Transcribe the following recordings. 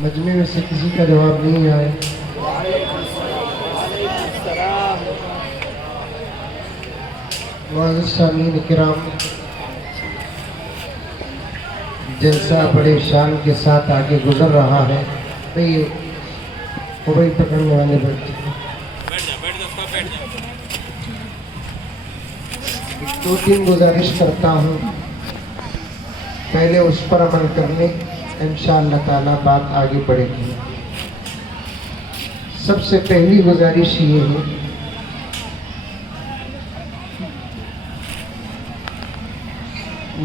مجمع میں سے کسی کا جواب نہیں آئے؟ معزز سامعین کرام، جلسہ بڑے شان کے ساتھ آگے گزر رہا ہے۔ موبائل پکڑنے والے بیٹھ جائیں۔ دو تین گزارش کرتا ہوں، پہلے اس پر عمل کرنے، انشاءاللہ تعالیٰ بات آگے بڑھے گی۔ سب سے پہلی گزارش یہ ہے،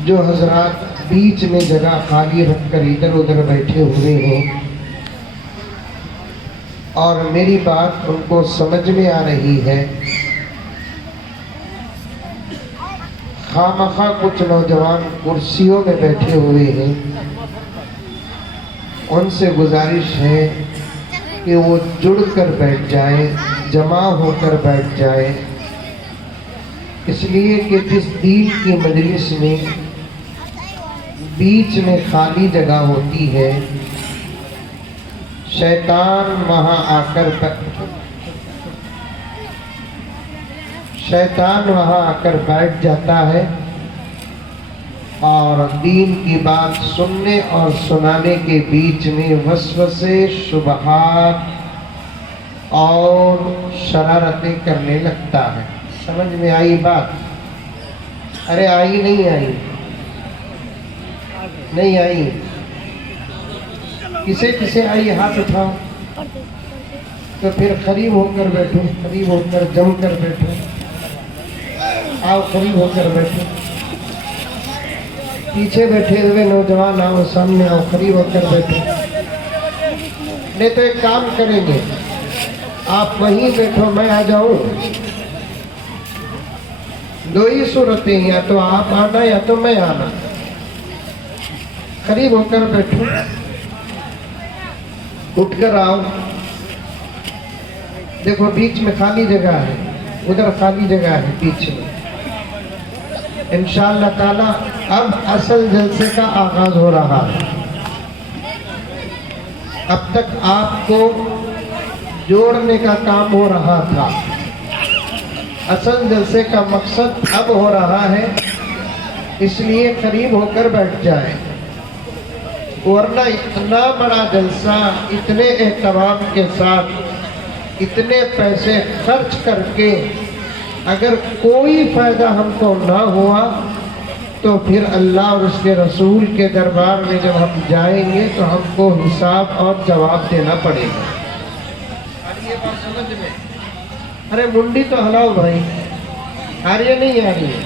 جو حضرات بیچ میں جگہ خالی رکھ کر ادھر ادھر بیٹھے ہوئے ہیں اور میری بات ان کو سمجھ میں آ رہی ہے، خامخواہ کچھ نوجوان کرسیوں میں بیٹھے ہوئے ہیں، ان سے گزارش ہے کہ وہ جڑ کر بیٹھ جائیں، جمع ہو کر بیٹھ جائیں، اس لیے کہ جس دین کی مجلس میں بیچ میں خالی جگہ ہوتی ہے، شیطان وہاں آ کر بیٹھ جاتا ہے اور دین کی بات سننے اور سنانے کے بیچ میں وسوسے، شبہات اور شرارتیں کرنے لگتا ہے۔ سمجھ میں آئی بات؟ ارے آئی نہیں آئی؟ نہیں آئی؟ کسے کسے آئی ہاتھ اٹھاؤ، تو پھر قریب ہو کر بیٹھو، قریب ہو کر جم کر بیٹھو، آؤ قریب ہو کر بیٹھو۔ پیچھے بیٹھے ہوئے نوجوان آؤ، سامنے آؤ، قریب ہو کر بیٹھو۔ نہیں تو ایک کام کریں گے، آپ وہیں بیٹھو، میں آ جاؤں۔ دو ہی صورتیں، یا تو آپ آنا یا تو میں آنا۔ قریب ہو کر بیٹھو، اٹھ کر آؤ۔ دیکھو بیچ میں خالی جگہ ہے، ادھر خالی جگہ ہے بیچ میں۔ انشاءاللہ تعالی اب اصل جلسے کا آغاز ہو رہا ہے۔ اب تک آپ کو جوڑنے کا کام ہو رہا تھا، اصل جلسے کا مقصد اب ہو رہا ہے، اس لیے قریب ہو کر بیٹھ جائیں، ورنہ اتنا بڑا جلسہ اتنے اہتمام کے ساتھ، اتنے پیسے خرچ کر کے اگر کوئی فائدہ ہم کو نہ ہوا تو پھر اللہ اور اس کے رسول کے دربار میں جب ہم جائیں گے تو ہم کو حساب اور جواب دینا پڑے گا۔ یہ بات سمجھ میں؟ ارے منڈی تو ہلاؤ بھائی، آ رہی ہے نہیں آ رہی ہے؟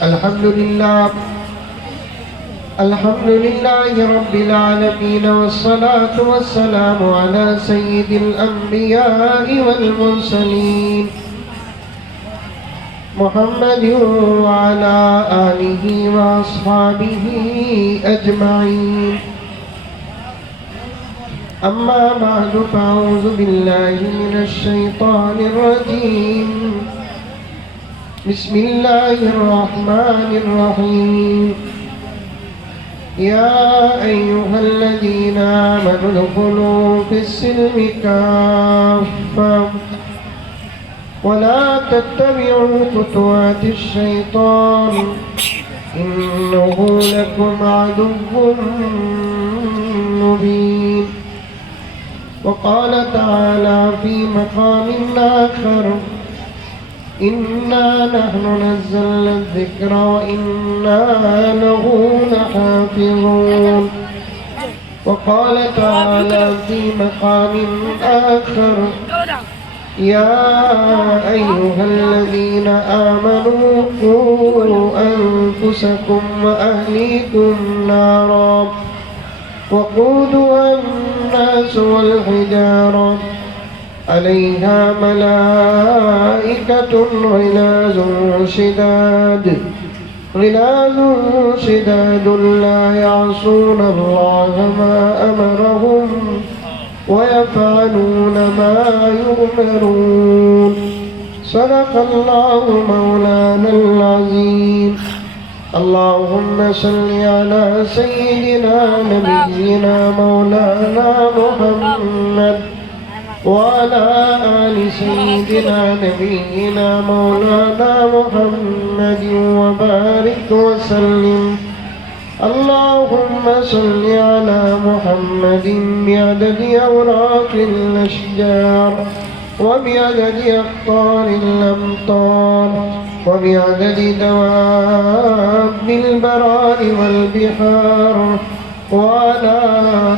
الحمدللہ رب العالمین، والصلاة والسلام علی سید الانبیاء والمرسلین، محمد وعلی آلہ واصحابہ اجمعین، اما بعد فاعوذ باللہ من الشیطان الرجیم، بسم اللہ الرحمن الرحیم، یا ایہا الذین آمنوا ادخلوا فی السلم کافہ ولا تتبعوا خطوات الشیطان انہ لکم عدو مبین۔ وقال تعالی فی مقام آخر، إنا نحن نزلنا الذكر وإنا له لحافظون۔ وقال تعالى في مقام آخر، يا أيها الذين آمنوا قوا أنفسكم وأهليكم نارا وقودها الناس والحجارة عليها ملائكة غلاظ شداد لا يعصون الله ما أمرهم ويفعلون ما يؤمرون۔ صدق الله مولانا العظيم۔ اللهم صل على سيدنا نبينا مولانا محمد وعلى آل سيدنا نبينا مولانا محمد وبارك وسلم. اللهم صل على محمد بعدد أوراق الأشجار وبعدد أقطار الأمطار وبعدد دواب البراء والبحار وعلى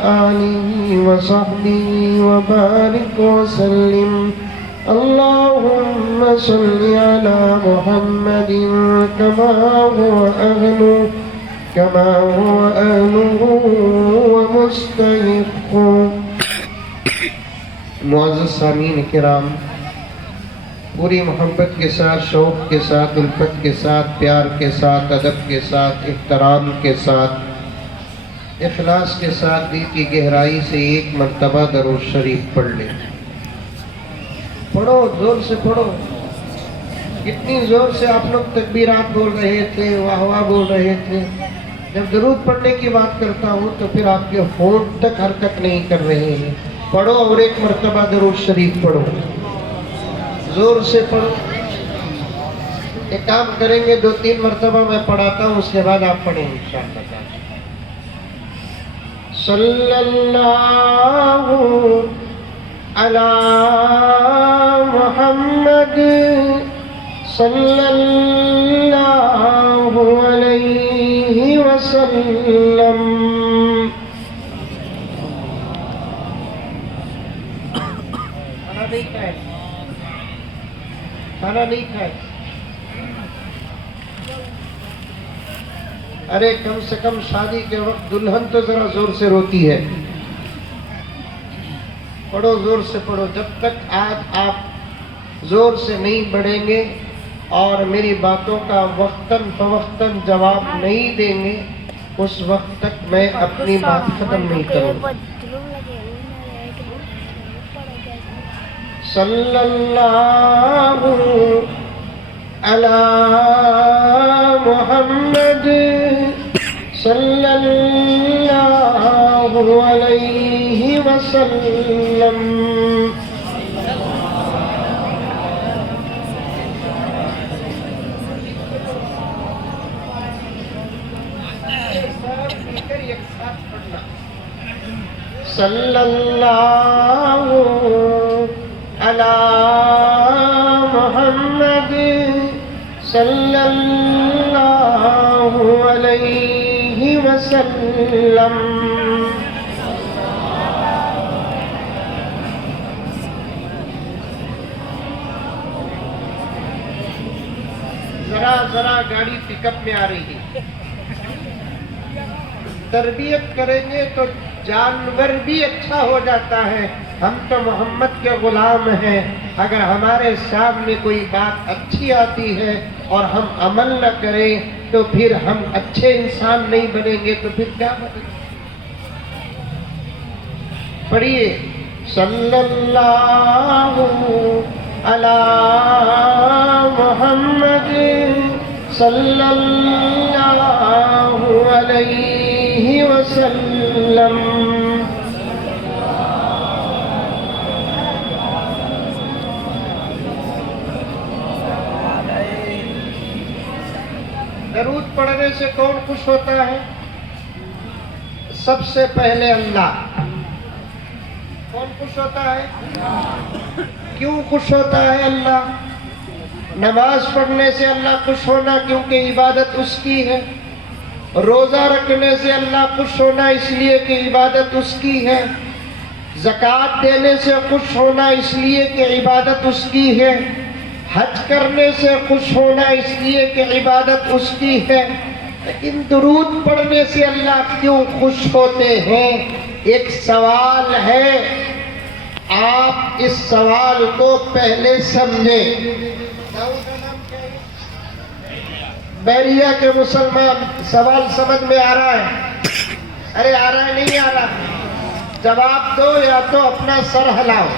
آله وصحبه وبارك وسلم. اللهم صل على محمد كما هو أهله ومستحق. معزز سامعین کرام، پوری محبت کے ساتھ، شوق کے ساتھ، الفت کے ساتھ، پیار کے ساتھ، ادب کے ساتھ، احترام کے ساتھ، اخلاص کے ساتھ دل کی گہرائی سے ایک مرتبہ درود شریف پڑھ لیں. پڑھو، زور سے پڑھو. کتنی زور سے آپ لوگ تکبیرات بول رہے تھے، واہ واہ بول رہے تھے. جب درود پڑھنے کی بات کرتا ہوں تو پھر آپ کے ہونٹ تک حرکت نہیں کر رہے ہیں. پڑھو اور ایک مرتبہ درود شریف پڑھو، زور سے پڑھو. ایک کام کریں گے، 2-3 مرتبہ میں پڑھاتا ہوں، اس کے بعد آپ پڑھیں انشاءاللہ. صلی اللہ علی محمد صلی اللہ علیہ وسلم. کھانا نہیں کھائے؟ ارے کم سے کم شادی کے وقت دلہن تو ذرا زور سے روتی ہے. پڑھو، زور سے پڑھو. جب تک آج آپ زور سے نہیں پڑھیں گے اور میری باتوں کا وقتاً فوقتاً جواب نہیں دیں گے، اس وقت تک میں اپنی بات ختم نہیں کروں گا. صلی اللہ علی محمد صلی اللہ علیہ وسلم. صلی اللہ علی محمد صلی اللہ علیہ وسلم. ذرا گاڑی پک اپ میں آ رہی ہے. تربیت کریں گے تو جانور بھی اچھا ہو جاتا ہے. ہم تو محمد کے غلام ہیں. اگر ہمارے سامنے کوئی بات اچھی آتی ہے اور ہم عمل نہ کریں تو پھر ہم اچھے انسان نہیں بنیں گے. تو پھر کیا بنیں گے؟ پڑھیے صلی اللہ علی محمد صلی اللہ علیہ وسلم. درود پڑھنے سے کون خوش ہوتا ہے؟ سب سے پہلے اللہ. کون خوش ہوتا ہے؟ کیوں خوش ہوتا ہے اللہ؟ نماز پڑھنے سے اللہ خوش ہونا کیونکہ عبادت اس کی ہے. روزہ رکھنے سے اللہ خوش ہونا اس لیے کہ عبادت اس کی ہے. زکوٰۃ دینے سے خوش ہونا اس لیے کہ عبادت اس کی ہے. حج کرنے سے خوش ہونا اس لیے کہ عبادت اس کی ہے. لیکن درود پڑھنے سے اللہ کیوں خوش ہوتے ہیں؟ ایک سوال ہے، آپ اس سوال کو پہلے سمجھیں. بیریا کے مسلمان، سوال سمجھ میں آ رہا ہے؟ ارے آ رہا ہے نہیں آ رہا؟ جواب دو یا تو اپنا سر ہلاؤ.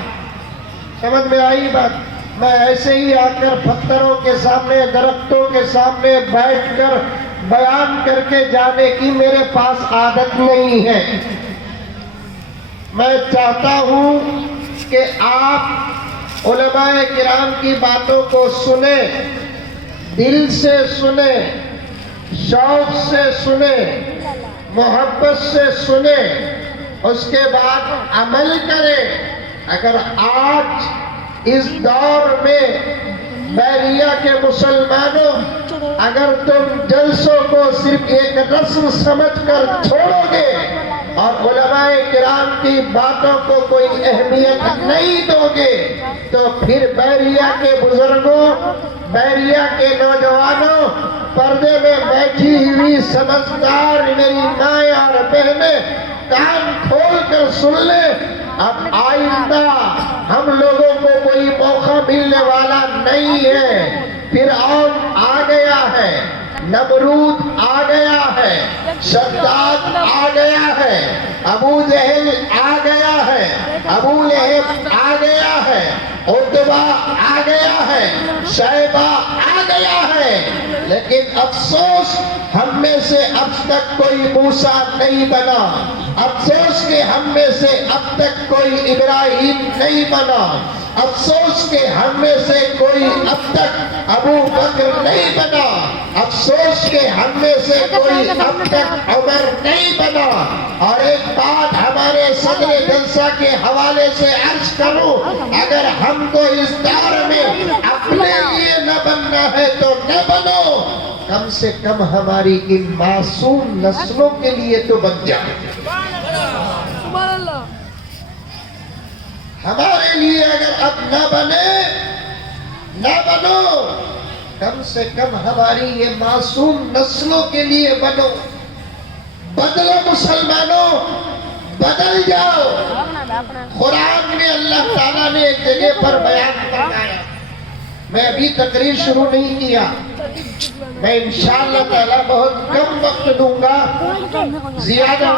سمجھ میں آئی بات؟ میں ایسے ہی آ کر پتھروں کے سامنے، درختوں کے سامنے بیٹھ کر بیان کر کے جانے کی میرے پاس عادت نہیں ہے. میں چاہتا ہوں کہ آپ علماء کرام کی باتوں کو سنیں، دل سے سنیں، شوق سے سنیں، محبت سے سنیں، اس کے بعد عمل کریں. اگر آج اس دور میں بیریا کے مسلمانوں اگر تم جلسوں کو صرف ایک رسم سمجھ کر چھوڑو گے اور علماء کرام کی باتوں کو کوئی اہمیت نہیں دو گے تو پھر بیریا کے بزرگوں، بیریا کے نوجوانوں، پردے میں بیٹھی ہوئی سمجھدار میری مائیں اور بہنیں کان کھول کر سن لیں. اب آئندہ ہم لوگوں کو کوئی موقع ملنے والا نہیں ہے. فرعون آ گیا ہے، نمرود آ گیا ہے، شداد آ گیا ہے، ابو جہل آ گیا ہے، ابو لہب آ گیا ہے، عتبہ آ گیا ہے، شیبہ آ گیا ہے. لیکن افسوس ہم میں سے اب تک کوئی موسیٰ نہیں بنا. افسوس کہ ہم میں سے اب تک کوئی ابراہیم نہیں بنا. افسوس کہ ہم میں سے کوئی اب تک ابو بکر نہیں بنا. افسوس کہ ہم میں سے کوئی اب تک عمر نہیں بنا. اور ایک بات ہمارے صدر جلسہ کے حوالے سے عرض کروں، اگر ہم کو اس دور میں اپنے لیے نہ بننا ہے تو نہ بنو، کم سے کم ہماری ان معصوم نسلوں کے لیے تو بن جائے. ہمارے لیے اگر اب نہ بنے، نہ بنو، کم سے کم ہماری یہ معصوم نسلوں کے لیے بنو. بدلو مسلمانوں، بدل جاؤ. قرآن میں اللہ تعالیٰ نے ایک جگہ پر بیان فرمایا، میں ابھی تقریر شروع نہیں کیا، میں انشاءاللہ تعالیٰ بہت کم وقت دوں گا، زیادہ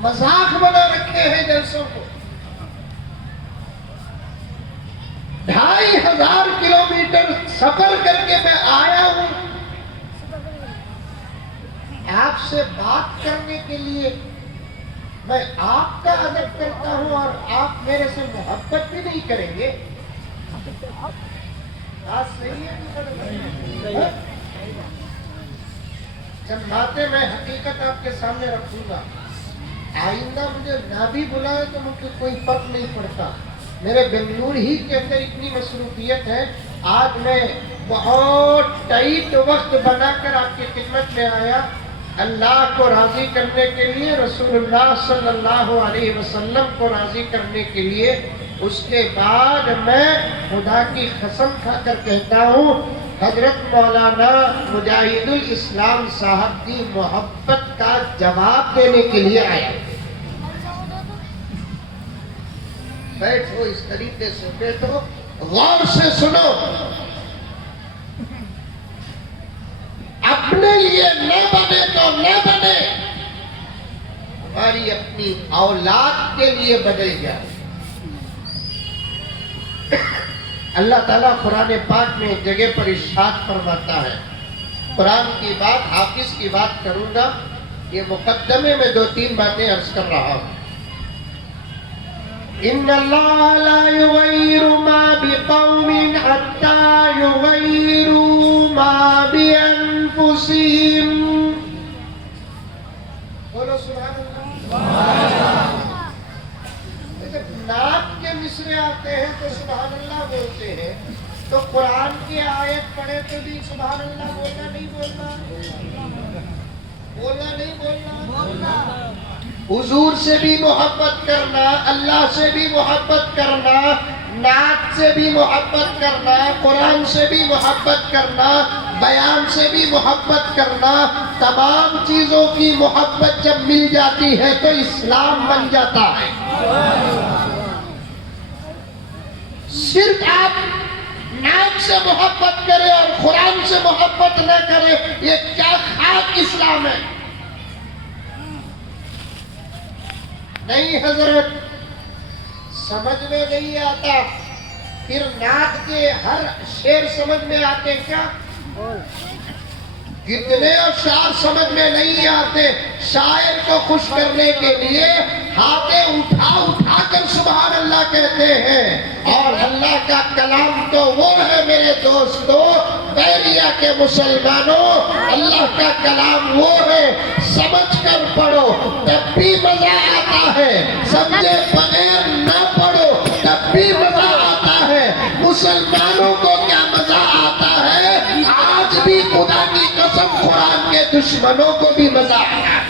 مذاق بنا رکھے ہیں جلسوں کو. 2500 کلومیٹر سفر کر کے میں آیا ہوں آپ سے بات کرنے کے لیے. میں آپ کا ادب کرتا ہوں اور آپ میرے سے محبت بھی نہیں کریں گے. بات صحیح ہے؟ جب باتیں میں حقیقت آپ کے سامنے رکھوں گا، آئندہ مجھے نہ بھی بلائے تو مجھے کوئی فرق نہیں پڑتا. میرے بنگلور ہی کے اندر اتنی مصروفیت ہے، آج میں بہت ٹائٹ وقت بنا کر آپ کی خدمت میں آیا اللہ کو راضی کرنے کے لیے، رسول اللہ صلی اللہ علیہ وسلم کو راضی کرنے کے لیے. اس کے بعد میں خدا کی قسم کھا کر کہتا ہوں، حضرت مولانا مجاہد الاسلام صاحب کی محبت کا جواب دینے کے لیے آیا. بیٹھو، اس طریقے سے بیٹھو، غور سے سنو. اپنے لیے نہ بنے تو نہ بنے، ہماری اپنی اولاد کے لیے بدل جائے. اللہ تعالیٰ قرآن پاک میں ایک جگہ پر ارشاد فرماتا ہے. قرآن کی بات، حافظ کی بات کروں گا، یہ مقدمے میں 2-3 باتیں عرض کر رہا ہوں. ان اللہ لا یغیر ما بقوم حتی یغیروا ما بانفسہم. بولو سبحان اللہ. نعت کے مصرے آتے ہیں تو سبحان اللہ بولتے ہیں، تو قرآن کی آیت پڑھے تو بھی سبحان اللہ بولنا نہیں بولنا؟ بولنا نہیں بولنا؟ حضور سے بھی محبت کرنا، اللہ سے بھی محبت کرنا، نعت سے بھی محبت کرنا، قرآن سے بھی محبت کرنا، بیان سے بھی محبت کرنا، تمام چیزوں کی محبت جب مل جاتی ہے تو اسلام بن جاتا ہے. صرف آپ نعت سے محبت کریں اور قرآن سے محبت نہ کریں، یہ کیا خاک اسلام ہے؟ نہیں حضرت سمجھ میں نہیں آتا، پھر نعت کے ہر شعر سمجھ میں آتے کیا؟ کتنے اشعار سمجھ میں نہیں آتے۔ شاعر کو خوش کرنے کے لیے ہاتھیں اٹھا اٹھا کر سبحان اللہ کہتے ہیں، اور اللہ کا کلام تو وہ ہے میرے دوستو، بیریا کے مسلمانوں، اللہ کا کلام وہ ہے، سمجھ کر پڑھو تب بھی مزہ آتا ہے، سمجھے بغیر نہ پڑھو تب بھی مزہ آتا ہے۔ مسلمانوں کو کیا مزہ آتا ہے؟ آج بھی خدا کی قسم قرآن کے دشمنوں کو بھی مزہ آتا ہے۔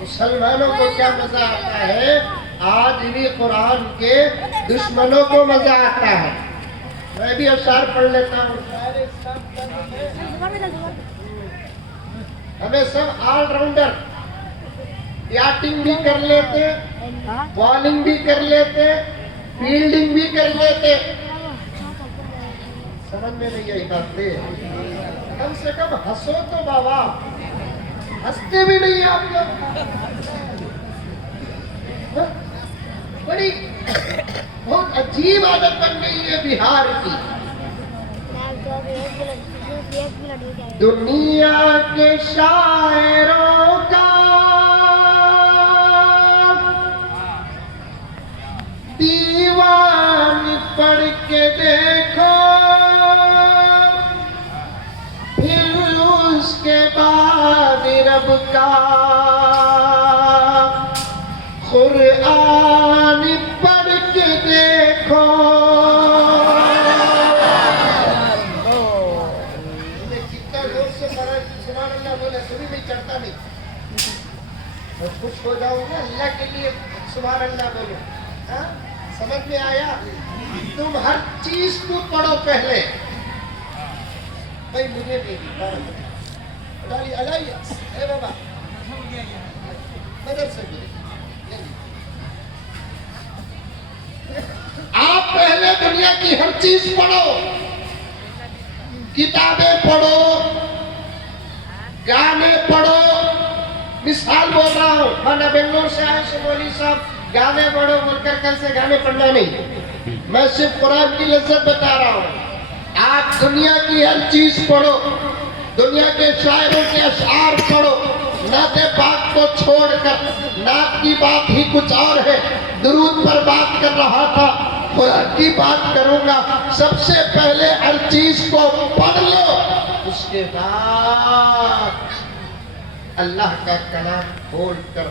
مسلمانوں کو کیا مزہ آتا ہے؟ آج بھی قرآن کے دشمنوں کو مزہ آتا ہے۔ میں بھی اشعار پڑھ لیتا ہوں۔ ہمیں سب آل راؤنڈر، بیٹنگ بھی کر لیتے، بالنگ بھی کر لیتے، فیلڈنگ بھی کر لیتے۔ سمجھ میں نہیں آئی بات ہے؟ کم سے کم ہنسو تو بابا، ہنستے بھی نہیں آپ لوگ۔ بڑی بہت عجیب عادت بن گئی ہے بہار کی۔ دنیا کے شاعروں کا دیوان پڑھ کے دیکھو، پھر اس کے بعد رب کا قرآن پڑھ کے دیکھو۔ کتنا لوگ سے سبحان اللہ بولے سبھی بھی چڑھتا نہیں۔ میں خوش ہو جاؤں گا اللہ کے لیے سبحان اللہ بولو۔ سمجھ میں آیا؟ تم ہر چیز کو پڑھو پہلے۔ بھائی مجھے نہیں ڈالی علیہ اے بابا مدد سے ملے۔ آپ پہلے دنیا کی ہر چیز پڑھو، کتابیں پڑھو، گانے پڑھو۔ مثال بول رہا ہوں، میں بنگلور سے آئے سے مولوی صاحب گانے پڑھو بول کر کل سے گانے پڑھنا نہیں، میں صرف قرآن کی لذت بتا رہا ہوں۔ آپ دنیا کی ہر چیز پڑھو، دنیا کے شاعروں کے اشعار پڑھو، نعت پاک کو چھوڑ کر۔ نعت کی بات ہی کچھ اور ہے، درود پر بات کر رہا تھا، قرآن کی بات کروں گا۔ سب سے پہلے ہر چیز کو پڑھ لو، اس کے بعد اللہ کا کلام کھول کر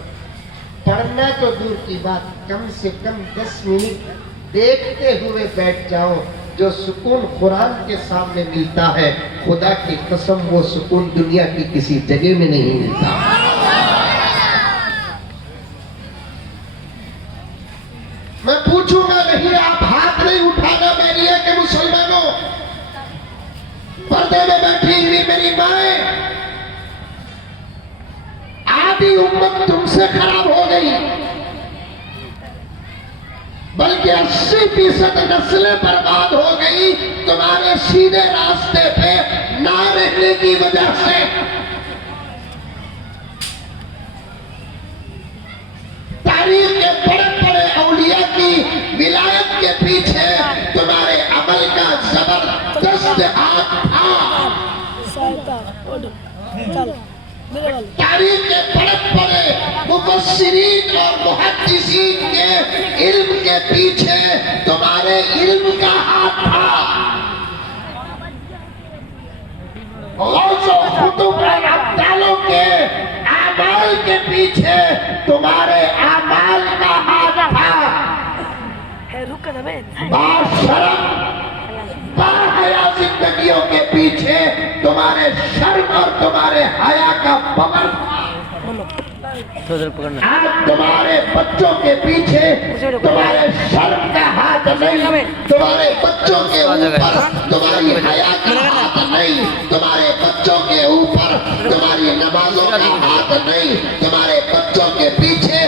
پڑھنا تو دور کی بات، کم سے کم 10 منٹ دیکھتے ہوئے بیٹھ جاؤ۔ جو سکون قرآن کے سامنے ملتا ہے، خدا کی قسم وہ سکون دنیا کی کسی جگہ میں نہیں ملتا۔ میں پوچھوں گا نہیں، آپ ہاتھ نہیں اٹھانا میری ہے کہ مسلمانوں، پردے میں بیٹھی ہوئی میری مائیں، آدھی امت تم سے خراب ہو گئی، بلکہ 80% نسلیں برباد ہو گئی تمہارے سیدھے راستے پہ نہ رہنے کی وجہ سے۔ تاریخ کے بڑے بڑے اولیاء کی ولایت کے پیچھے تمہارے عمل کا زبردست ہاتھ تھا۔ تاریخ کے بڑے بڑے مفسرین اور محدثین کے علم کے پیچھے تمہارے علم کا ہاتھ تھا۔ غوث و خطب اور ابدالوں کے اعمال کے پیچھے تمہارے اعمال کا ہاتھ تھا۔ باشرم باحیا زندگیوں کے پیچھے تمہارے شرم اور تمہارے حیا کا بمر تھا۔ آج تمہارے بچوں کے پیچھے تمہارے شرم کا ہاتھ نہیں، تمہارے بچوں کے اوپر تمہاری حیا کا ہاتھ نہیں، تمہارے بچوں کے اوپر تمہاری نمازوں کا ہاتھ نہیں، تمہارے بچوں کے پیچھے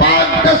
5, 10,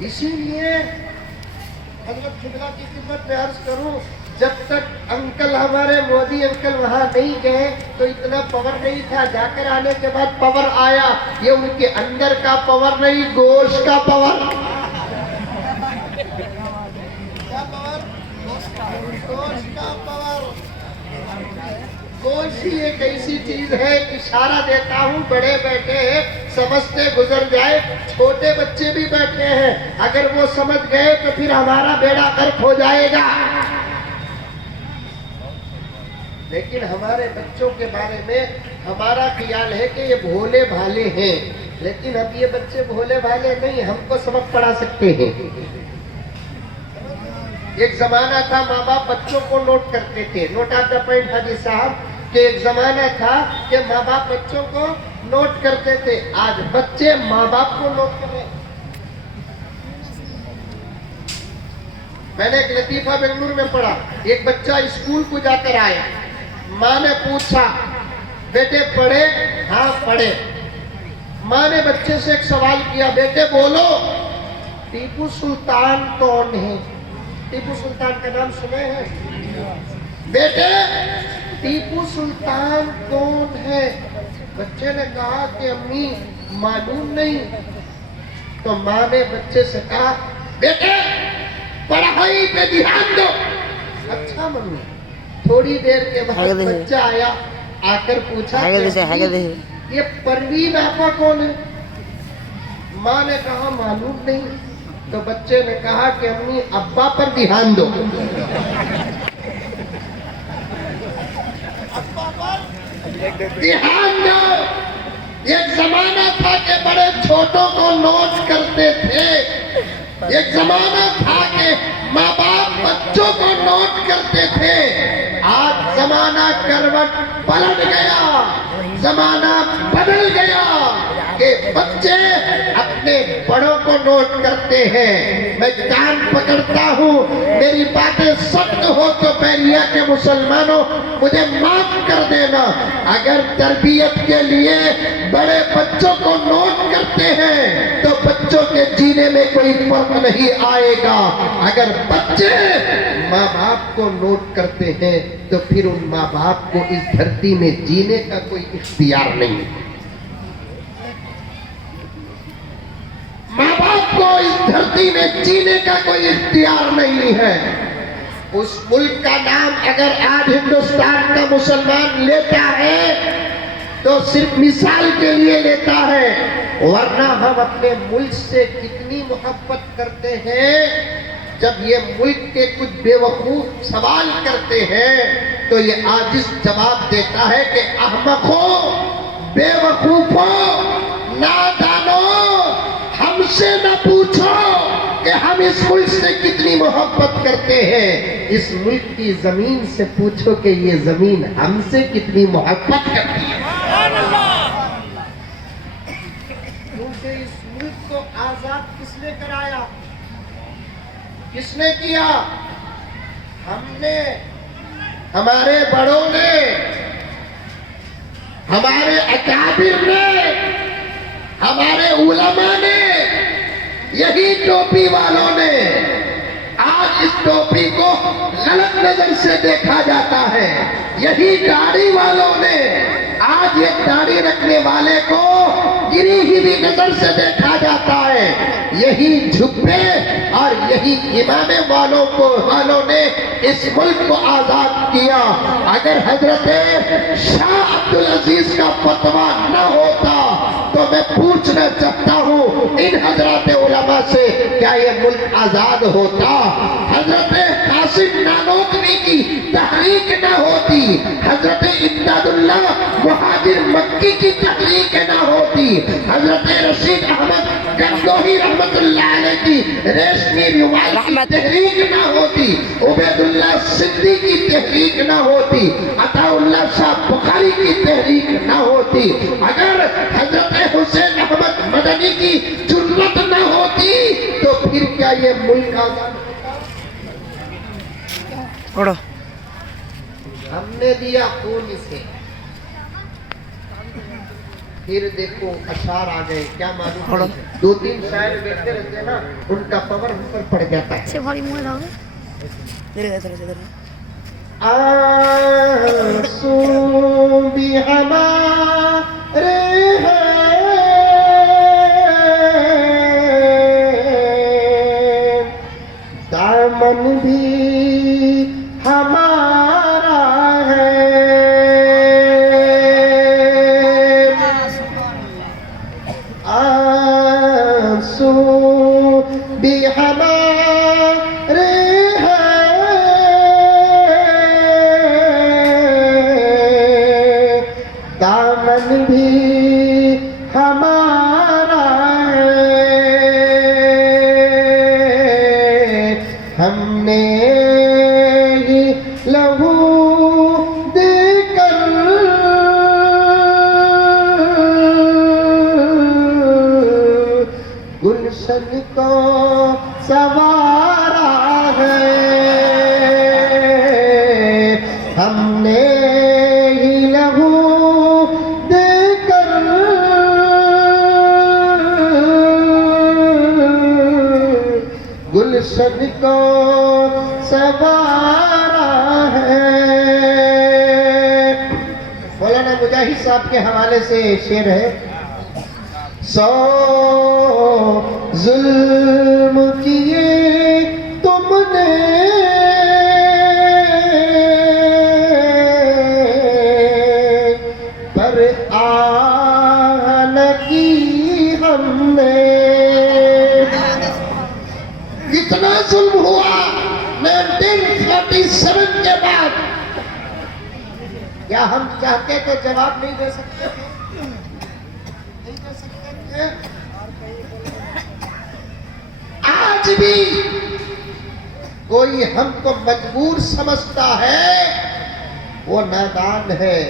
اسی لیے حضرت قبلہ کی خدمت میں عرض کروں، جب تک انکل ہمارے مودی انکل وہاں نہیں گئے تو اتنا پاور نہیں تھا، جا کر آنے کے بعد پاور آیا۔ یہ ان کے اندر کا پاور نہیں، گوشت کا پاور۔ کیا پاور؟ گوشت کا پاور۔ گوشت ہی ایک ایسی چیز ہے، اشارہ دیتا ہوں، بڑے بیٹھے ہیں سمجھتے گزر جائے، چھوٹے بچے بھی بیٹھے ہیں، اگر وہ سمجھ گئے تو پھر ہمارا بیڑا غرق ہو جائے گا۔ لیکن ہمارے بچوں کے بارے میں ہمارا خیال ہے کہ یہ بھولے بھالے ہیں، لیکن اب یہ بچے بھولے بھالے نہیں، ہم کو سبق پڑھا سکتے ہیں۔ ایک زمانہ تھا ماں باپ بچوں کو نوٹ کرتے تھے، نوٹ آف دا پوائنٹ حاجی صاحب، کہ ایک زمانہ تھا کہ ماں باپ بچوں کو نوٹ کرتے تھے، آج بچے ماں باپ کو نوٹ کر رہے ہیں۔ میں نے ایک لطیفہ بنگلور میں پڑھا، ایک بچہ اسکول کو جا کر آیا، ماں نے پوچھا بیٹے پڑھے؟ ہاں پڑھے۔ ماں نے بچے سے ایک سوال کیا، بیٹے بولو ٹیپو سلطان کون ہے؟ ٹیپو سلطان کا نام سنے ہیں؟ بیٹے ٹیپو سلطان کون ہے؟ بچے نے کہا کہ امی معلوم نہیں۔ تو ماں نے بچے سے کہا بیٹے پڑھائی پہ دھیان دو۔ اچھا ممی۔ تھوڑی دیر کے بعد بچہ آیا، آ کر پوچھا یہ پروین آپا کون ہے؟ ماں نے کہا معلوم نہیں۔ تو بچے نے کہا کہ امی ابا پر دھیان دو۔ ابا پر دھیان دو۔ ایک زمانہ تھا کہ بڑے چھوٹوں کو نوٹ کرتے تھے، ایک زمانہ تھا کہ ماں باپ بچوں کو نوٹ کرتے تھے، آج زمانہ کروٹ پلٹ گیا، زمانہ بدل گیا کہ بچے اپنے بڑوں کو نوٹ کرتے ہیں۔ میں کان پکڑتا ہوں، میری باتیں سخت ہو تو بیریا کے مسلمانوں مجھے معاف کر دینا۔ اگر تربیت کے لیے بڑے بچوں کو نوٹ کرتے ہیں تو بچوں کے جینے میں کوئی فرق نہیں آئے گا۔ اگر بچے ماں باپ کو نوٹ کرتے ہیں تو پھر ان ماں باپ کو اس دھرتی میں جینے کا کوئی اختیار نہیں۔ ماں باپ کو اس دھرتی میں جینے کا کوئی اختیار نہیں ہے۔ اس ملک کا نام اگر آج ہندوستان کا مسلمان لیتا ہے تو صرف مثال کے لیے لیتا ہے، ورنہ ہم اپنے ملک سے کتنی محبت کرتے ہیں۔ جب یہ ملک کے کچھ بے وقوف سوال کرتے ہیں تو یہ عاجز جواب دیتا ہے کہ احمقو، بے وقوفو، نادانو، ہم سے نہ پوچھو کہ ہم اس ملک سے کتنی محبت کرتے ہیں، اس ملک کی زمین سے پوچھو کہ یہ زمین ہم سے کتنی محبت کرتی ہے۔ کیونکہ اس ملک کو آزاد کس نے کرایا؟ کس نے کیا؟ ہم نے، ہمارے بڑوں نے، ہمارے اکابر نے، ہمارے علماء نے، یہی ٹوپی والوں نے۔ آج اس ٹوپی کو غلط نظر سے دیکھا جاتا ہے، یہی داڑھی والوں نے، آج یہ داڑھی رکھنے والے کو گری ہوئی نظر سے دیکھا جاتا ہے، یہی جھبے اور یہی امامے والوں نے اس ملک کو آزاد کیا۔ اگر حضرت شاہ عبدالعزیز کا فتویٰ نہ ہوتا تو میں پوچھنا چاہتا ہوں ان حضرات علماء سے، کیا یہ ملک آزاد ہوتا؟ حضرت قاسم نانوتوی کی تحریک نہ ہوتی، حضرت امداد اللہ مہاجر مکی کی تحریک نہ ہوتی، حضرت رشید احمد گنگوہی رحمت اللہ علیہ کی ریشمی رومال کی تحریک نہ ہوتی، عبید اللہ صدی کی تحریک نہ ہوتی، عطا اللہ شاہ بخاری کی تحریک نہ ہوتی، اگر حضرت حسین احمد مدنی کی جرأت نہ ہوتی تو پھر کیا یہ ملک آزاد ہوتا؟ ہم نے دیا خون اسے، پھر دیکھو اشعار آ گئے، کیا معلوم، 2-3 شاعر بیٹھتے رہتے ہیں نا، ان کا پاور ہم پر پڑ جاتا ہے۔ آنسو بھی ہمارے ہیں، دامن بھی ہمارا ہے، آنسو بھی ہمارے ہیں، دامن بھی ہمارا ہے، ہم نے ہی لہو دے کر گلشن کو سنوارا ہے، ہم نے ہی لہو دے کر گلشن کو سنوارا ہے۔ مولانا مجاہد صاحب کے حوالے سے شعر ہے، 100 ظلم کیے تم نے، پر آہ نہ کی ہم نے، کتنا ظلم ہوا 1947 کے بعد، کیا ہم چاہتے تو جواب نہیں دے سکتے تھے؟ نہیں دے سکتے تھے؟ آج بھی کوئی ہم کو مجبور سمجھتا ہے، وہ نادان ہے،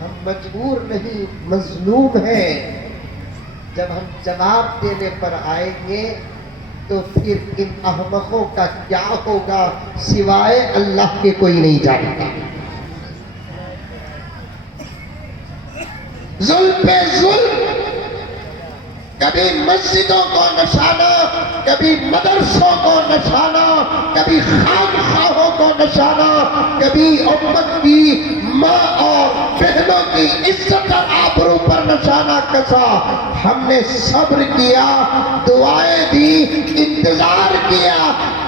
ہم مجبور نہیں مظلوم ہیں۔ جب ہم جواب دینے پر آئیں گے تو پھر ان احمقوں کا کیا ہوگا سوائے اللہ کے کوئی نہیں جانتا۔ ظلم پہ ظلم، کبھی مسجدوں کو نشانہ، کبھی مدرسوں کو نشانہ، کبھی خانقاہوں کو نشانہ، کبھی امت کی ماں اور بہنوں کی عزت اور آبرو پر نشانہ کسا۔ ہم نے صبر کیا، دعائیں دی، انتظار کیا،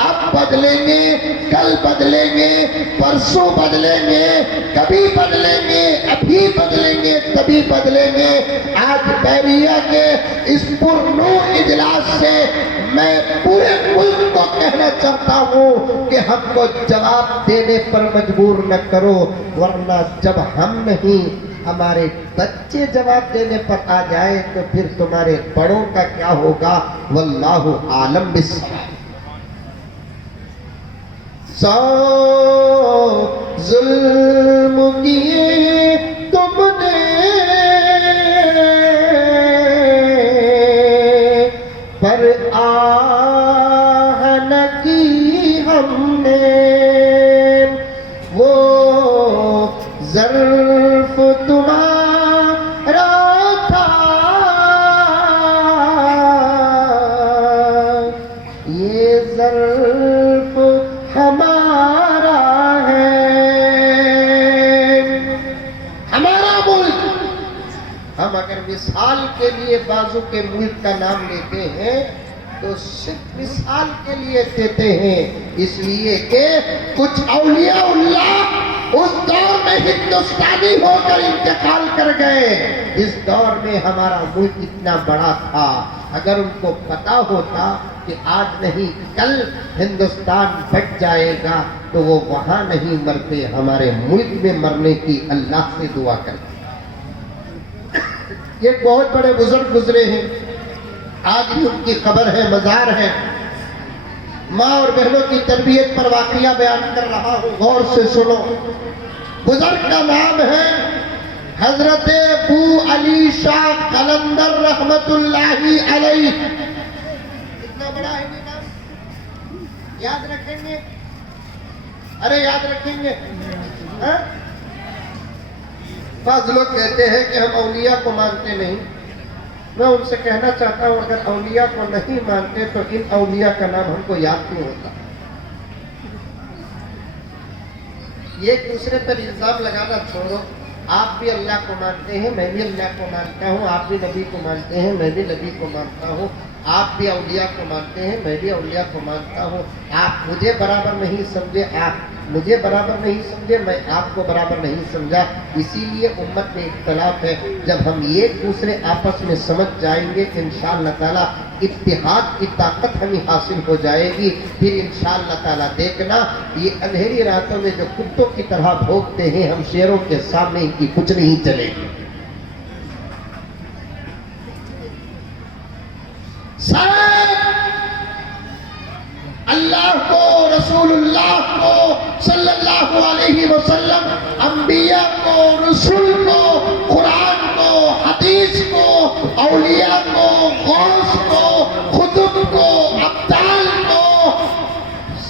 اب بدلیں گے، کل بدلیں گے، پرسوں بدلیں گے، کبھی بدلیں گے، ابھی بدلیں گے، تبھی بدلیں گے۔ آج بیریا کے اس پرنور اجلاس سے میں پورے ملک کو کہنا چاہتا ہوں کہ ہم کو جواب دینے پر مجبور نہ کرو، ورنہ جب ہم نہیں ہمارے بچے جواب دینے پر آ جائے تو پھر تمہارے بڑوں کا کیا ہوگا؟ واللہ عالم بالصواب۔ 100 ظلم کیے تم نے، پر آہ نہ کی ہم نے، وہ ظرف تمہارا تھا، یہ ظرف ہمارا ہے، ہمارا ملک۔ ہم اگر مثال کے لیے بازو کے ملک کا نام لیتے ہیں تو صرف مثال کے لیے دیتے ہیں، اس لیے کہ کچھ اولیاء اللہ اس دور میں ہندوستانی ہو کر انتقال کر گئے۔ اس دور میں ہمارا ملک اتنا بڑا تھا، اگر ان کو پتا ہوتا کہ آج نہیں کل ہندوستان بٹ جائے گا تو وہ وہاں نہیں مرتے، ہمارے ملک میں مرنے کی اللہ سے دعا کرتے۔ یہ بہت بڑے بزرگ گزرے ہیں، آج بھی ان کی قبر ہے، مزار ہے۔ ماں اور بہنوں کی تربیت پر واقعہ بیان کر رہا ہوں، غور سے سنو۔ بزرگ کا نام ہے حضرت ابو علی شاہ قلندر رحمت اللہ علیہ۔ کتنا بڑا ہے یہ نام؟ یاد رکھیں گے؟ ارے یاد رکھیں گے؟ بعض لوگ کہتے ہیں کہ ہم اولیاء کو مانتے نہیں. میں ان سے کہنا چاہتا ہوں اگر اولیاء کو نہیں مانتے تو ان اولیاء کا نام ہم کو یاد نہیں ہوتا. یہ ایک دوسرے پر الزام لگانا چھوڑو. آپ بھی اللہ کو مانتے ہیں، میں بھی اللہ کو مانتا ہوں. آپ بھی نبی کو مانتے ہیں، میں بھی نبی کو مانتا ہوں. آپ بھی اولیاء کو مانتے ہیں، میں بھی اولیاء کو مانتا ہوں. آپ مجھے برابر نہیں سمجھے، آپ مجھے برابر نہیں سمجھے، میں آپ کو برابر نہیں سمجھا. اسی لیے امت میں اختلاف ہے. جب ہم ایک دوسرے آپس میں سمجھ جائیں گے انشاءاللہ تعالی اتحاد کی طاقت ہمیں حاصل ہو جائے گی. پھر انشاءاللہ تعالی دیکھنا یہ اندھیری راتوں میں جو کتوں کی طرح بھوکتے ہیں ہم شیروں کے سامنے ان کی کچھ نہیں چلے گی. اللہ کو، رسول اللہ کو صلی اللہ علیہ وسلم، انبیاء کو، رسول کو، قرآن کو، حدیث کو، اولیاء کو، غوث کو، قطب کو، ابدال کو،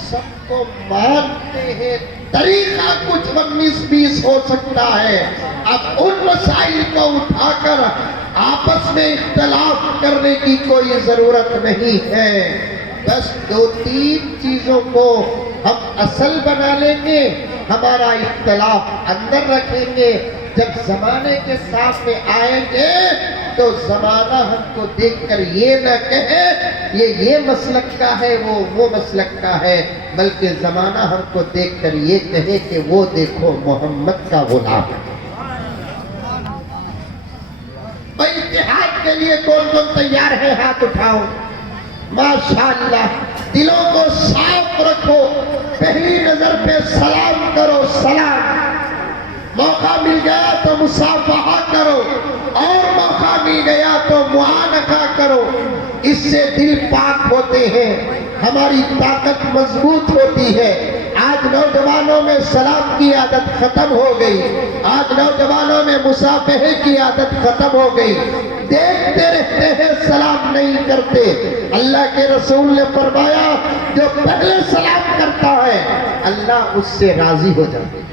سب کو مانتے ہیں. طریقہ کچھ 19-20 ہو سکتا ہے. اب ان مسائل کو اٹھا کر آپس میں اختلاف کرنے کی کوئی ضرورت نہیں ہے. بس 2-3 چیزوں کو ہم اصل بنا لیں گے، ہمارا اختلاف اندر رکھیں گے. جب زمانے کے سامنے آئیں گے تو زمانہ ہم کو دیکھ کر یہ نہ کہے یہ مسلک کا ہے، وہ مسلک کا ہے، بلکہ زمانہ ہم کو دیکھ کر یہ کہے کہ وہ دیکھو محمد کا غلام ہے. بھائی اتحاد کے لیے کون کون تیار ہے؟ ہاتھ اٹھاؤ. ماشاءاللہ. دلوں کو صاف رکھو. پہلی نظر پہ سلام کرو. سلام. موقع مل گیا تو مصافحہ کرو، اور موقع مل گیا تو معانقہ کرو. اس سے دل پاک ہوتے ہیں، ہماری طاقت مضبوط ہوتی ہے. آج نوجوانوں میں سلام کی عادت ختم ہو گئی. آج نوجوانوں میں مصافحے کی عادت ختم ہو گئی. دیکھتے رہتے ہیں، سلام نہیں کرتے. اللہ کے رسول نے فرمایا جو پہلے سلام کرتا ہے اللہ اس سے راضی ہو جاتے ہیں.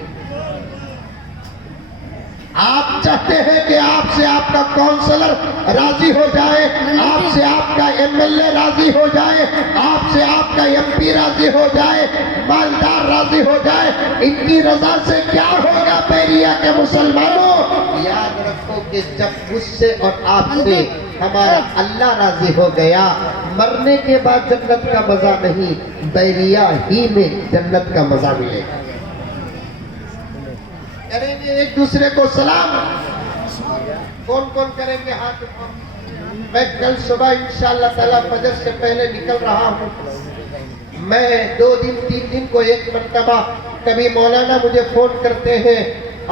آپ چاہتے ہیں کہ آپ سے آپ کا کونسلر راضی ہو جائے، آپ سے آپ کا MLA راضی ہو جائے، آپ سے آپ کا MP راضی ہو جائے، مالدار راضی ہو جائے. ان کی رضا سے کیا ہوگا پیریا کے مسلمانوں؟ یاد رکھو کہ جب مجھ سے اور آپ سے ہمارا اللہ راضی ہو گیا، مرنے کے بعد جنت کا مزہ نہیں، بیریا ہی میں جنت کا مزہ ملے گا. کریں گے ایک دوسرے کو سلام. کون کون کریں گے؟ ہاتھ اٹھاؤ. میں کل صبح انشاءاللہ تعالی فجر سے پہلے نکل رہا ہوں. میں 2-3 دن کو ایک مرتبہ کبھی مولانا مجھے فون کرتے ہیں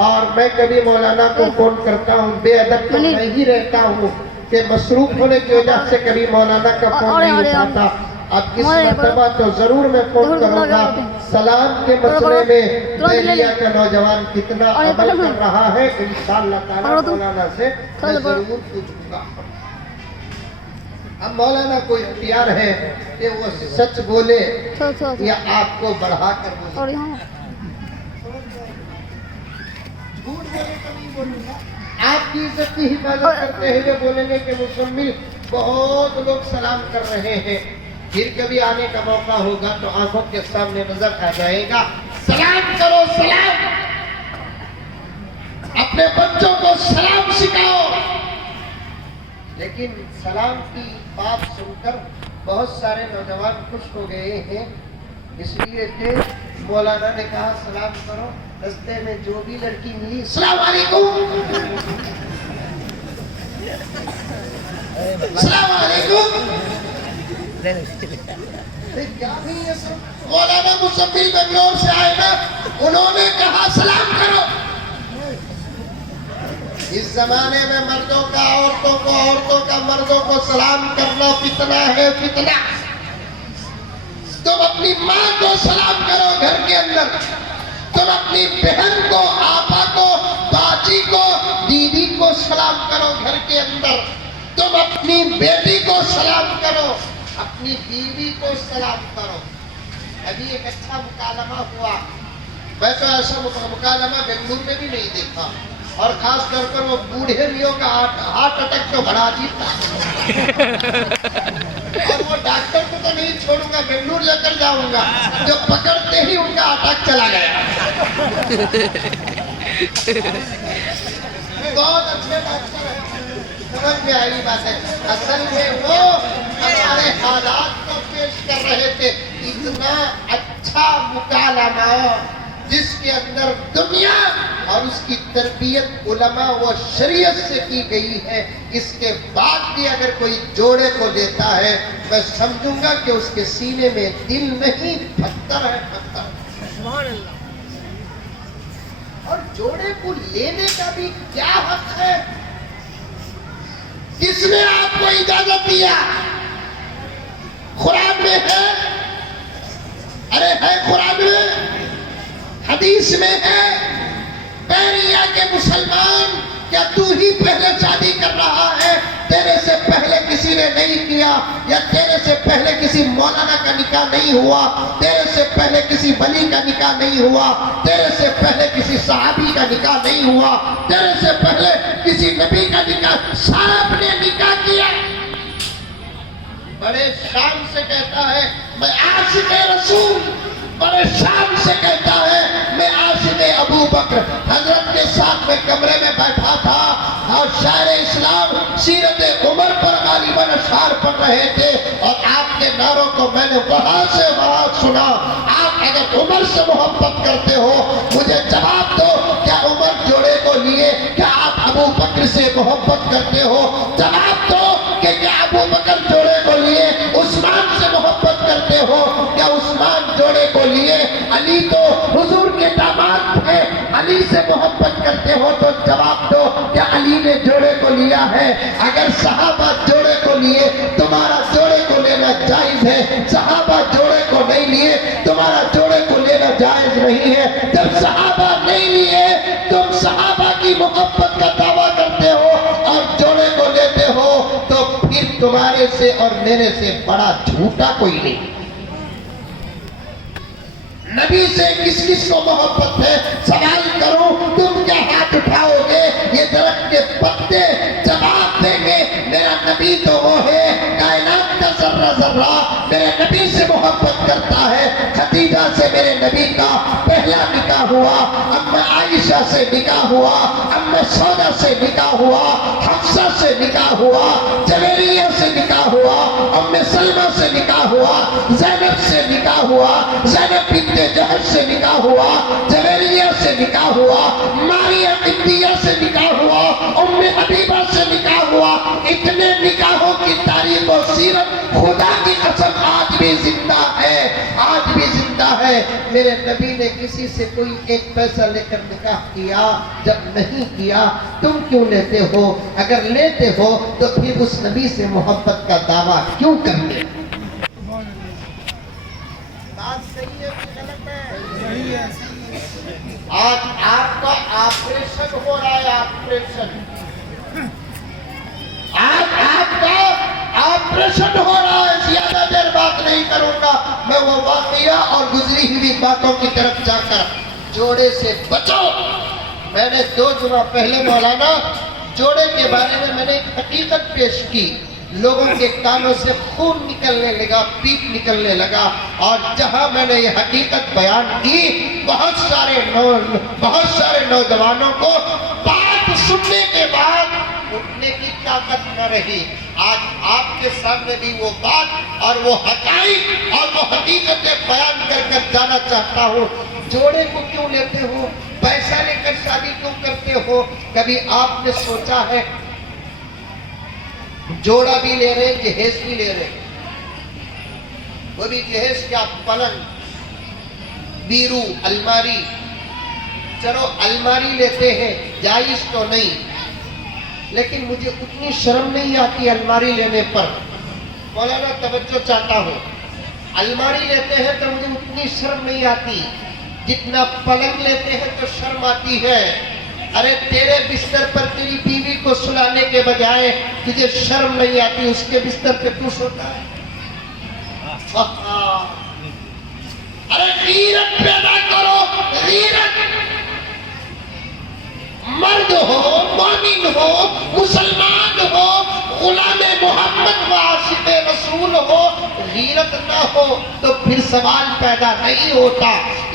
اور میں کبھی مولانا کو فون کرتا ہوں. بے ادب تو میں ہی رہتا ہوں کہ مصروف ہونے کی وجہ سے کبھی مولانا کا فون نہیں اٹھاتا. اب اس مرتبہ تو ضرور میں فون کروں گا. سلام کے مسئلے میں بیریا کا نوجوان کتنا عمل کر رہا ہے انشاءاللہ تعالی مولانا سے میں ضرور پوچھوں گا. اب مولانا کو اختیار ہے کہ وہ سچ بولے یا آپ کو بڑھا کر بولے. جھوٹ بولے تو نہیں بولوں گا. آپ کی عزت کی حفاظت کرتے ہوئے بولیں گے کہ مکمل بہت لوگ سلام کر رہے ہیں. پھر کبھی آنے کا موقع ہوگا تو آنکھوں کے سامنے نظر آ جائے گا. سلام کرو. سلام. اپنے بچوں کو سلام سکھاؤ. لیکن سلام کی بات سن کر بہت سارے نوجوان خوش ہو گئے ہیں، اس لیے کہ مولانا نے کہا سلام کرو. رستے میں جو بھی لڑکی ملی السلام علیکم، السلام علیکم. کیا نہیں ہے سب؟ مولانا مزمل بنگلور سے آئے نا، انہوں نے کہا سلام کرو. اس زمانے میں مردوں کا عورتوں کو، عورتوں کا مردوں کو سلام کرنا فتنہ ہے، فتنہ. تم اپنی ماں کو سلام کرو گھر کے اندر، تم اپنی بہن کو، آپا کو، باجی کو، دیدی کو سلام کرو گھر کے اندر. تم اپنی بیٹی کو سلام کرو، اپنی بیوی کو سلام کرو. ابھی ایک اچھا مکالمہ ہوا. میں تو ایسا مکالمہ بنگلور میں بھی نہیں دیکھا. اور خاص طور پر وہ بوڑھے لیوں کا ہارٹ اٹیک تو بڑا عجیب تھا. اور وہ ڈاکٹر کو تو نہیں چھوڑوں گا, بنگلور لے کر جاؤں گا, جو پکڑتے ہی ان کا اٹیک چلا گیا. بہت اچھے ڈاکٹر ہیں, سمجھ میں آئی بات ہے. اصل میں وہ ہمارے حالات کو پیش کر رہے تھے. اتنا اچھا مکالمہ جس کے اندر دنیا اور اس کی تربیت علماء و شریعت سے کی گئی ہے, اس کے بعد بھی اگر کوئی جوڑے کو لیتا ہے میں سمجھوں گا کہ اس کے سینے میں دل نہیں پتھر ہے, پتھر. اور جوڑے کو لینے کا بھی کیا حق ہے؟ کس نے آپ کو اجازت دیا؟ قرآن میں ہے, ارے ہے قرآن میں, حدیث میں ہے. پہلیا کے مسلمان, کیا تو ہی پہلے شادی کر رہا ہے؟ تیرے سے پہلے کسی نے نہیں کیا, یا تیرے سے پہلے کسی مولانا کا نکاح نہیں ہوا, تیرے سے پہلے کسی ولی کا نکاح نہیں ہوا, تیرے سے پہلے کسی صحابی کا نکاح نہیں ہوا, تیرے سے پہلے کسی نبی کا نکاح, سب نے نکاح کیا. بڑے شان سے کہتا ہے میں عاشق رسول, بڑے شان سے کہتا ہے میں عاشق ابو بکر. حضرت کے ساتھ میں کمرے میں بیٹھا تھا اور شاعر اسلام سیرت عمر پر غالباً اشعار پڑھ رہے تھے, اور آپ کے نعروں کو میں نے وہاں سے وہاں سنا. آپ اگر عمر سے محبت کرتے ہو مجھے جواب دو, کیا عمر جوڑے کو لیے؟ کیا آپ ابو بکر سے محبت کرتے ہو؟ جواب دو کہ کیا ابو بکر جوڑے کو لیے؟ عثمان سے محبت کرتے ہو؟ کیا عثمان جوڑے کو لیے؟ علی تو حضور کے داماد تھے, علی سے محبت کرتے ہو تو جواب دو کیا علی نے جوڑے کو لیا ہے؟ اگر صحابہ جوڑے کو لیے تمہارا جوڑے کو لینا جائز ہے, صحابہ جوڑے کو نہیں لیے تمہارا جوڑے کو لینا جائز نہیں ہے. جب صحابہ نہیں لیے تم صحابہ کی محبت کا دعویٰ کرتے ہو اور جوڑے کو لیتے ہو, تو پھر تمہارے سے اور میرے سے بڑا جھوٹا کوئی نہیں. نبی سے کس کس کو محبت ہے؟ سوال کروں تم کیا ہاتھ اٹھاؤ گے؟ یہ درخت کے پتے جواب دیں گے میرا نبی تو وہ ہے کائنات کا ذرہ ذرہ, میرے نبی سے محبت کرتا ہے. خدیجہ سے میرے نبی کا پہلا نکاح ہوا, ام عائشہ سے نکاح ہوا, ام سودا سے نکاح ہوا, حفصہ سے نکاح ہوا, جویریہ سے نکاح ہوا, ام سلمہ سے نکاح ہوا, زینب سے نکاح ہوا, زینب بنت جہش سے نکاح ہوا, جویریہ سے نکاح ہوا, ماریہ قبطیہ سے نکاح ہوا, ام حبیبہ سے نکاح ہوا. اتنے نکاحوں کی تاریخ و سیرت خدا کی قسم آج بھی زندہ ہے, آج بھی زندہ ہے. میرے نبی نے کسی سے کوئی ایک پیسہ لے کر نکاح کیا؟ جب نہیں کیا تم کیوں لیتے ہو؟ اگر لیتے ہو تو پھر اس نبی سے محبت کا دعویٰ کیوں کرتے؟ آج آپ کا آپریشن ہو رہا ہے, آپریشن. آج آپ کا آپریشن ہو رہا ہے. زیادہ دیر بات نہیں کروں گا, میں وہ واقعہ اور گزری ہوئی باتوں کی طرف جا کر جوڑے سے بچو. میں نے 2 جمعہ پہلے مولانا جوڑے کے بارے میں نے ایک حقیقت پیش کی. لوگوں کے کانوں سے خون نکلنے لگا, پیپ نکلنے لگا, اور جہاں میں نے یہ حقیقت بیان کی بہت سارے نوجوانوں کو بات سننے کے بعد اٹھنے کی طاقت نہ رہی. آج آپ کے سامنے بھی وہ بات اور وہ حقائق اور وہ حقیقتیں بیان کر جانا چاہتا ہوں. جوڑے کو کیوں لیتے ہو؟ پیسہ لے کر شادی کیوں کرتے ہو؟ کبھی آپ نے سوچا ہے جوڑا بھی لے رہے, جہیز بھی لے رہے, وہ بھی جہیز کیا پلنگ, بیرو, الماری. چلو الماری لیتے ہیں جائز تو نہیں, لیکن مجھے اتنی شرم نہیں آتی الماری لینے پر. مولانا توجہ چاہتا ہوں, الماری لیتے ہیں تو مجھے اتنی شرم نہیں آتی جتنا پلنگ لیتے ہیں تو شرم آتی ہے. ارے تیرے بستر پر تیری بیوی کو سلانے کے بجائے تجھے شرم نہیں آتی اس کے بستر پہ تو سوتا ہے. ارے غیرت پیدا کرو, غیرت. مرد ہو، مومن ہو، مسلمان ہو، غلام محمد و عاشق رسول ہو، غیرت نہ ہو تو پھر سوال پیدا نہیں ہوتا۔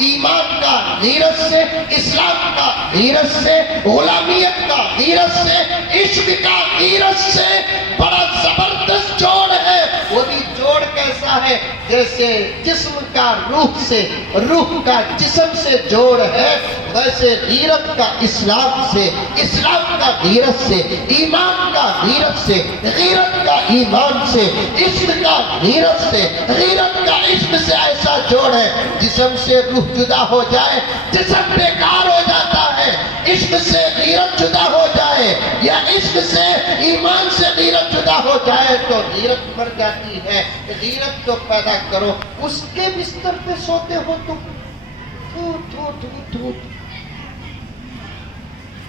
ایمان کا غیرت سے، اسلام کا غیرت سے، غلامیت کا غیرت سے، عشق کا غیرت سے بڑا زبردست جوڑ ہے۔ وہ بھی جوڑ کیسا ہے؟ جیسے جسم کا روح سے، روح کا جسم سے جوڑ ہے، ویسے غیرت کا اسلام سے، اسلام کا غیرت سے، ایمان کا غیرت سے، غیرت کا ایمان سے، عشق کا غیرت سے، غیرت کا عشق سے ایسا جوڑ ہے، جسم سے روح جدا ہو جائے جسم بیکار ہو جاتا ہے، عشق سے غیرت جدا ہو جائے یا عشق سے ایمان سے غیرت جدا ہو جائے تو غیرت مر جاتی ہے۔ غیرت تو پیدا کرو۔ اس کے بستر پہ سوتے ہو تم،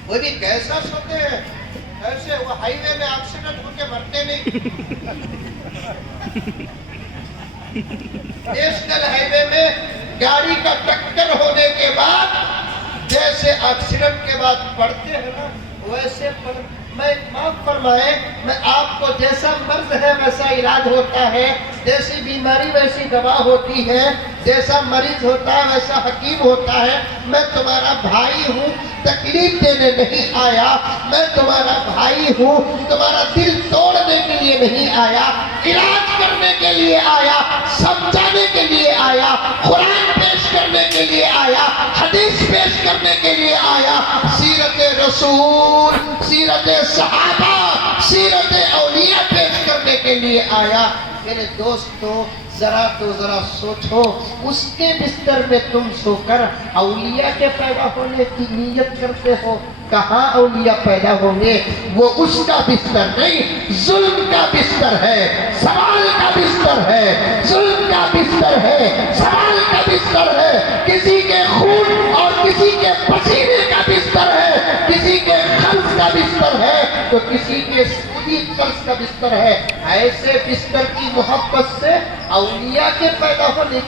وہ بھی کیسا سوتے ہیں؟ ایسے وہ ہائی وے میں ایکسیڈنٹ ہو کے مرتے نہیں۔ نیشنل ہائی وے میں گاڑی کا ٹکر ہونے کے بعد جیسے ایکسیڈنٹ کے بعد پڑتے ہیں نا، ویسے میں معاف فرمائے، میں آپ کو جیسا مرض ہے ویسا علاج ہوتا ہے، جیسی بیماری ویسی دوا ہوتی ہے، جیسا مریض ہوتا ہے ویسا حکیم ہوتا ہے۔ میں تمہارا بھائی ہوں، تکلیف دینے نہیں آیا، میں تمہارا بھائی ہوں، تمہارا دل توڑنے کے لیے نہیں آیا، علاج کرنے کے لیے آیا، سمجھانے کے لیے آیا، قرآن پیش کرنے کے لیے آیا، حدیث پیش کرنے کے لیے آیا، سیرت رسول، سیرت صحابہ، سیرت اولیاء پیش کرنے کے لیے آیا۔ میرے دوستو ذرا سوچو، اس کے بستر میں تم سو کر اولیاء کے پیدا ہونے کی نیت کرتے ہو، کہاں اولیاء پیدا ہوں گے؟ وہ اس کا بستر نہیں، ظلم کا بستر ہے، سوال کا بستر ہے، ظلم کا بستر ہے، سوال کا بستر ہے، کسی کے خون اور کسی کے پسینے کا بستر ہے، کسی کے خرچ کا بستر ہے تو کسی کے سودی قرض کا بستر ہے۔ ایسے بستر کی محبت سے اولیاء کے پیدا ہونے کی